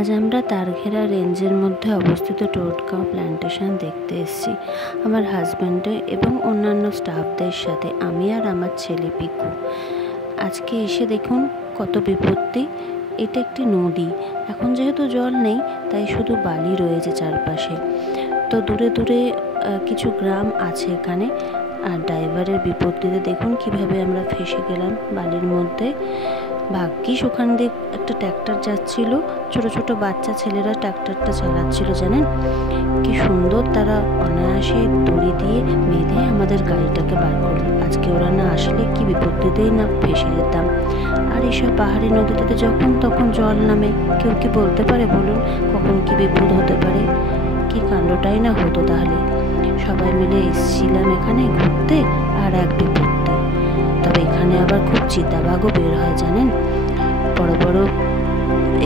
আজ আমরা তারঘেরা রেঞ্জের মধ্যে অবস্থিত টোটগাঁও প্ল্যান্টেশন দেখতে এসেছি আমার হাজব্যান্ডে এবং অন্যান্য স্টাফদের সাথে, আমি আর আমার ছেলে পিকু। আজকে এসে দেখুন কত বিপত্তি। এটা একটি নদী, এখন যেহেতু জল নেই তাই শুধু বালি রয়েছে চারপাশে। তো দূরে দূরে কিছু গ্রাম আছে এখানে। আর ড্রাইভারের বিপত্তিতে দেখুন কিভাবে আমরা ফেসে গেলাম বালির মধ্যে। ভাগ্যিস ওখান দিয়ে একটা ট্র্যাক্টর যাচ্ছিল, ছোট ছোট বাচ্চা ছেলেরা ট্র্যাক্টরটা চালাচ্ছিল। জানেন কি সুন্দর তারা অনায়াসে দড়ি দিয়ে বেঁধে আমাদের গাড়িটাকে বার করলো। আজকে ওরা না আসলে কি বিপত্তিতেই না ফেসে যেতাম। আর এইসব পাহাড়ি নদীতে যখন তখন জল নামে, কেউ কি বলতে পারে বলুন কখন কি বিপদ হতে পারে? কি কাণ্ডটাই না হতো তাহলে। সবাই মিলে এসেছিলাম এখানে ঘুরতে, আর এক বিপত্তি। তবে এখানে আবার খুব চিতাবাঘও বের হয় জানেন। বড় বড়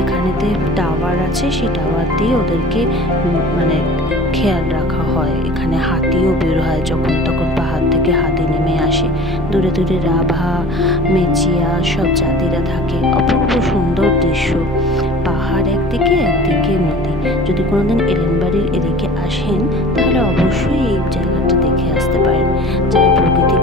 এখানেতে টাওয়ার আছে, সেই টাওয়ার দিয়ে ওদেরকে মানে খেয়াল রাখা হয়। এখানে হাতিও বের হয়, যখন তখন পাহাড় থেকে হাতি নেমে আসে। দূরে দূরে রাভা, মেচিয়া সব জাতিরা থাকে। অপূর্ব সুন্দর দৃশ্য। পাহাড় একদিকে, একদিকে নদী। যদি কোনোদিন এলেনবাড়ির এদিকে আসেন তাহলে অবশ্যই এই জায়গাটা দেখে আসতে পারেন। যারা প্রকৃতি